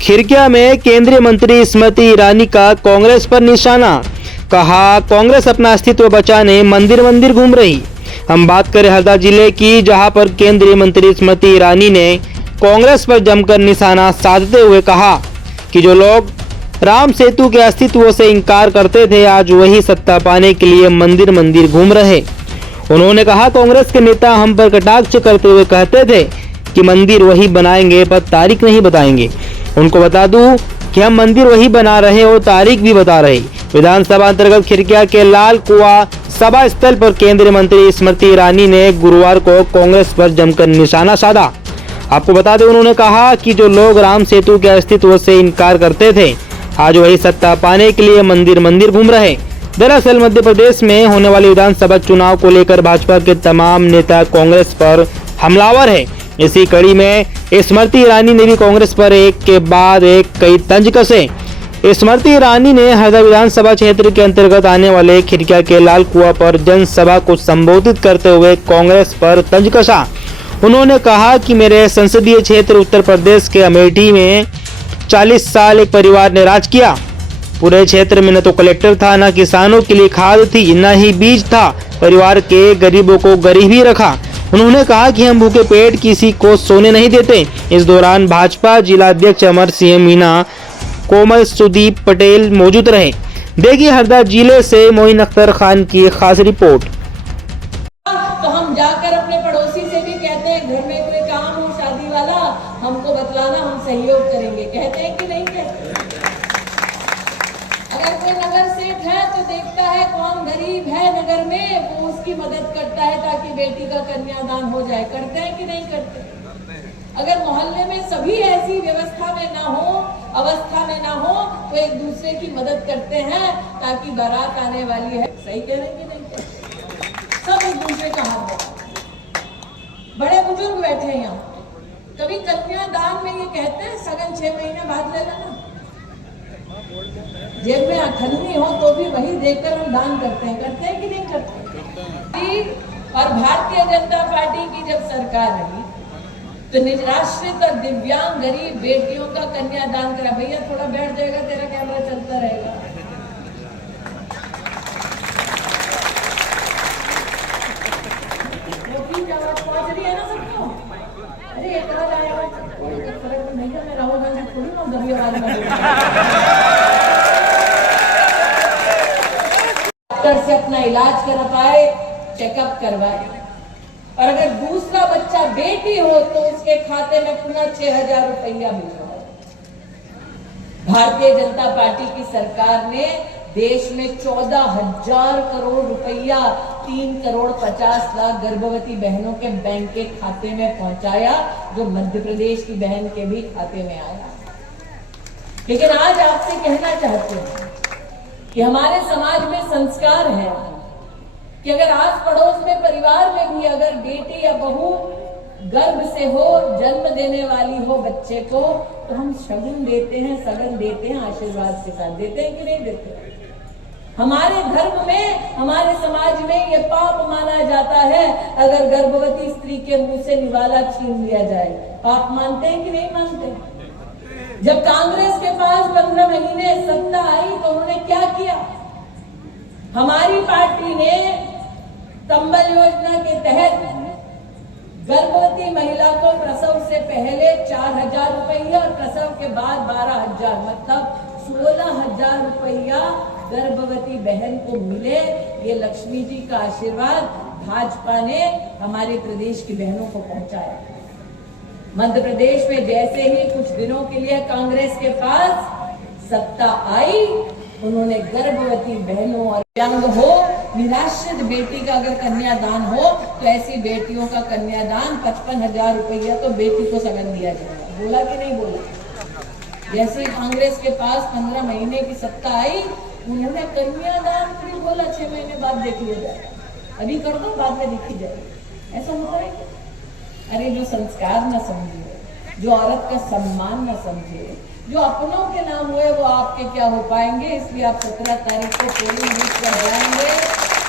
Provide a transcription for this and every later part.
खिरकिया में केंद्रीय मंत्री स्मृति ईरानी का कांग्रेस पर निशाना। कहा, कांग्रेस अपना अस्तित्व बचाने मंदिर मंदिर घूम रही। हम बात करें हरदा जिले की, जहां पर केंद्रीय मंत्री स्मृति ईरानी ने कांग्रेस पर जमकर निशाना साधते हुए कहा कि जो लोग राम सेतु के अस्तित्व से इनकार करते थे, आज वही सत्ता पाने के लिए मंदिर मंदिर घूम रहे। उन्होंने कहा, कांग्रेस के नेता हम पर कटाक्ष करते हुए कहते थे कि मंदिर वही बनाएंगे पर तारीख नहीं बताएंगे। उनको बता दूं कि हम मंदिर वही बना रहे और तारीख भी बता रहे। विधानसभा अंतर्गत खिरकिया के लाल कुआं सभा स्थल पर केंद्रीय मंत्री स्मृति ईरानी ने गुरुवार को कांग्रेस पर जमकर निशाना साधा। आपको बता दें, उन्होंने कहा कि जो लोग राम सेतु के अस्तित्व से इनकार करते थे, आज वही सत्ता पाने के लिए मंदिर मंदिर घूम रहे। दरअसल मध्य प्रदेश में होने वाले विधानसभा चुनाव को लेकर भाजपा के तमाम नेता कांग्रेस पर हमलावर है। इसी कड़ी में स्मृति ईरानी ने भी कांग्रेस पर एक के बाद एक कई तंज कसे। स्मृति ईरानी ने हरदा विधानसभा क्षेत्र के अंतर्गत आने वाले खिरकिया के लाल कुआं पर जनसभा को संबोधित करते हुए कांग्रेस पर तंज कसा। उन्होंने कहा कि मेरे संसदीय क्षेत्र उत्तर प्रदेश के अमेठी में 40 साल एक परिवार ने राज किया। पूरे क्षेत्र में न तो कलेक्टर था, न किसानों के लिए खाद थी, न ही बीज था। परिवार के गरीबों को गरीब ही रखा। उन्होंने कहा कि हम भूखे पेट किसी को सोने नहीं देते। इस दौरान भाजपा जिला अध्यक्ष अमर सिंह मीणा, कोमल सुदीप पटेल मौजूद रहे। देखिए हरदा जिले से मोइन अख्तर खान की खास रिपोर्ट। तो हम जाकर अपने पड़ोसी से भी कहते हैं, घर में कोई काम हो शादी वाला, हमको बतलाना, हम सहयोग करेंगे। कहते हैं कि नहीं कहते? अगर कोई नगर सेठ है तो देखता है कौन गरीब है नगर में, वो उसकी मदद करता है ताकि बेटी का कन्यादान हो जाए। करते हैं कि नहीं करते? अगर मोहल्ले में सभी ऐसी व्यवस्था में ना हो, अवस्था में ना हो, तो एक दूसरे की मदद करते हैं ताकि बारात आने वाली है। सही कह रहे हैं कि नहीं कह रहे? सब एक दूसरे का हाथ बढ़ा। बड़े बुजुर्ग बैठे हैं यहाँ। कभी कन्यादान में ये कहते हैं सगन 6 महीने बाद ले लेना। जेब में अठन्नी हो तो भी वही देकर हम दान करते हैं कि नहीं करते? और भारतीय जनता पार्टी की जब सरकार रही तो निराश्रित और दिव्यांग गरीब बेटियों का कन्यादान करा। भैया थोड़ा बैठ जाएगा, तेरा कैमरा चलता रहेगा। पहुंच रही है ना सबको? अरे इतना जाएगा फर्क नहीं है। मैं राहुल गांधी थोड़ी ना दबी आवाज में डॉक्टर से अपना इलाज करा पाए, चेकअप करवाए। और अगर दूसरा बच्चा बेटी हो तो उसके खाते में पुनः 6,000 रुपया मिल रहा है। भारतीय जनता पार्टी की सरकार ने देश में 14,000 करोड़ रुपया 3 करोड़ 50 लाख गर्भवती बहनों के बैंक के खाते में पहुंचाया, जो मध्य प्रदेश की बहन के भी खाते में आया। लेकिन आज आपसे कहना चाहते हैं कि हमारे समाज में संस्कार है कि अगर आस पड़ोस में परिवार में भी अगर बेटी या बहू गर्भ से हो, जन्म देने वाली हो बच्चे को, तो हम शगुन देते हैं, सगन देते हैं, आशीर्वाद के साथ देते हैं कि नहीं देते? हमारे धर्म में, हमारे समाज में ये पाप माना जाता है अगर गर्भवती स्त्री के मुंह से निवाला छीन लिया जाए। पाप मानते हैं कि नहीं मानते? जब कांग्रेस के पास 15 महीने सत्ता आई तो उन्होंने क्या किया? हमारी पार्टी ने कंबल योजना के तहत गर्भवती महिला को प्रसव से पहले 4,000 रुपया और प्रसव के बाद 12,000, मतलब 16,000 रुपया गर्भवती बहन को मिले। ये लक्ष्मी जी का आशीर्वाद भाजपा ने हमारे प्रदेश की बहनों को पहुंचाया। मध्य प्रदेश में जैसे ही कुछ दिनों के लिए कांग्रेस के पास सत्ता आई, उन्होंने गर्भवती बहनों और दिव्यांग हो, निराश्रित बेटी का अगर कन्यादान हो तो ऐसी बेटियों का कन्यादान 55,000 रुपया तो बेटी को सगन दिया जाएगा। बोला कि नहीं बोला? जैसे कांग्रेस के पास 15 महीने की सत्ता आई, उन्होंने कन्यादान भी बोला 6 महीने बाद देख लिया जाए। अभी कर दो, बाद में देखी जाए। ऐसा होता है क्या? अरे जो संस्कार न समझे, जो औरत का सम्मान न समझे, जो अपनों के नाम हुए, वो आपके क्या हो पाएंगे? इसलिए आप 17 तारीख को पोलिंग बूथ पर जाएंगे,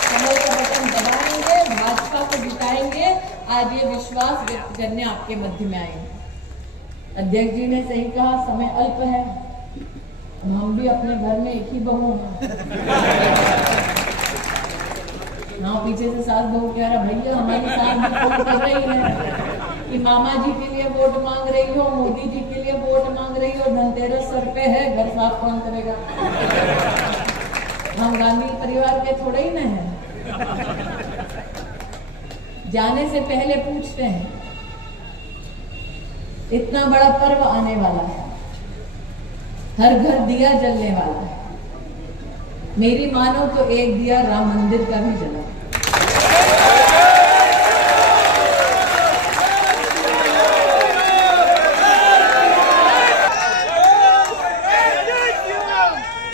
कमल का बटन दबाएंगे, भाजपा को जिताएंगे। आज ये विश्वास व्यक्त करने आपके मध्य में आएंगे। अध्यक्ष जी ने सही कहा, समय अल्प है। हम भी अपने घर में एक ही बहू हैं। हाँ, पीछे से सास बहू कह रहा, भैया हमारी सास भी फोन कर रही है कि मामा जी के लिए वोट मांग रही हो, मोदी जी के लिए वोट मांग रही हो, धनतेरस सर पे है, घर साफ कौन करेगा? हम गांधी परिवार के थोड़े ही न हैं। जाने से पहले पूछते हैं, इतना बड़ा पर्व आने वाला है, हर घर दिया जलने वाला है। मेरी मानो तो एक दिया राम मंदिर का भी जला।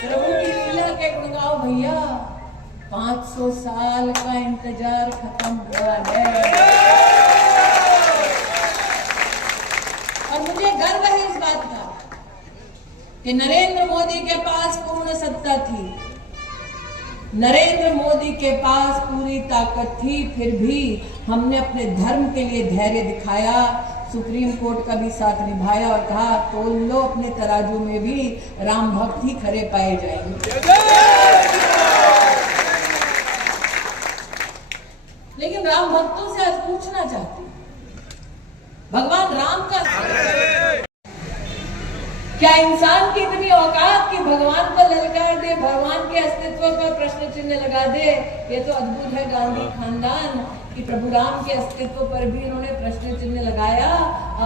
प्रभु की लीला के गुण गाओ भैया, 500 साल का इंतजार खत्म हुआ है। और मुझे गर्व है इस बात का कि नरेंद्र मोदी के पास पूर्ण सत्ता थी, नरेंद्र मोदी के पास पूरी ताकत थी, फिर भी हमने अपने धर्म के लिए धैर्य दिखाया, सुप्रीम कोर्ट का भी साथ निभाया और कहा तोल लो अपने तराजू में भी राम भक्त ही खरे पाए जाएंगे। लेकिन राम भक्तों से आज पूछना चाहती हूं, भगवान राम का क्या इंसान की इतनी औकात कि भगवान को ललकार दे, भगवान के अस्तित्व पर प्रश्न चिन्ह लगा दे? ये तो अद्भुत है गांधी खानदान कि प्रभु राम के अस्तित्व पर भी इन्होंने प्रश्न चिन्ह लगाया,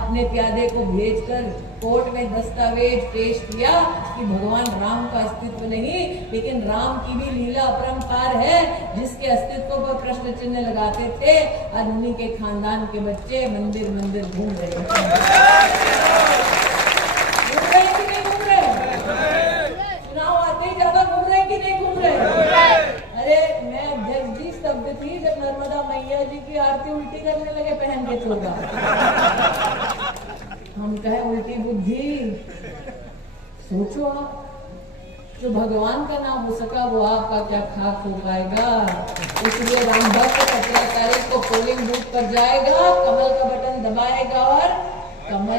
अपने प्यादे को भेजकर कोर्ट में दस्तावेज पेश किया कि भगवान राम का अस्तित्व नहीं, लेकिन राम की भी लीला अपरंपार है, जिसके अस्तित्व पर प्रश्न चिन्ह लगाते थे। आज उन्हीं के खानदान के बच्चे मंदिर मंदिर घूम रहे हैं। चुनाव आते ही ज्यादा घूम रहे कि नहीं घूम रहे? अरे मैं अध्यक्ष जी स्तब्ध थी जब नर्मदा मैया जी की आरती उल्टी करने लगे पहन के चोगा। हम कहे उल्टी बुद्धि, सोचो आप, जो भगवान का नाम हो सका वो आपका क्या खाक हो पाएगा? इसलिए राम भक्त 17 तारीख को पोलिंग बूथ पर जाएगा, कमल का बटन दबाएगा और कमल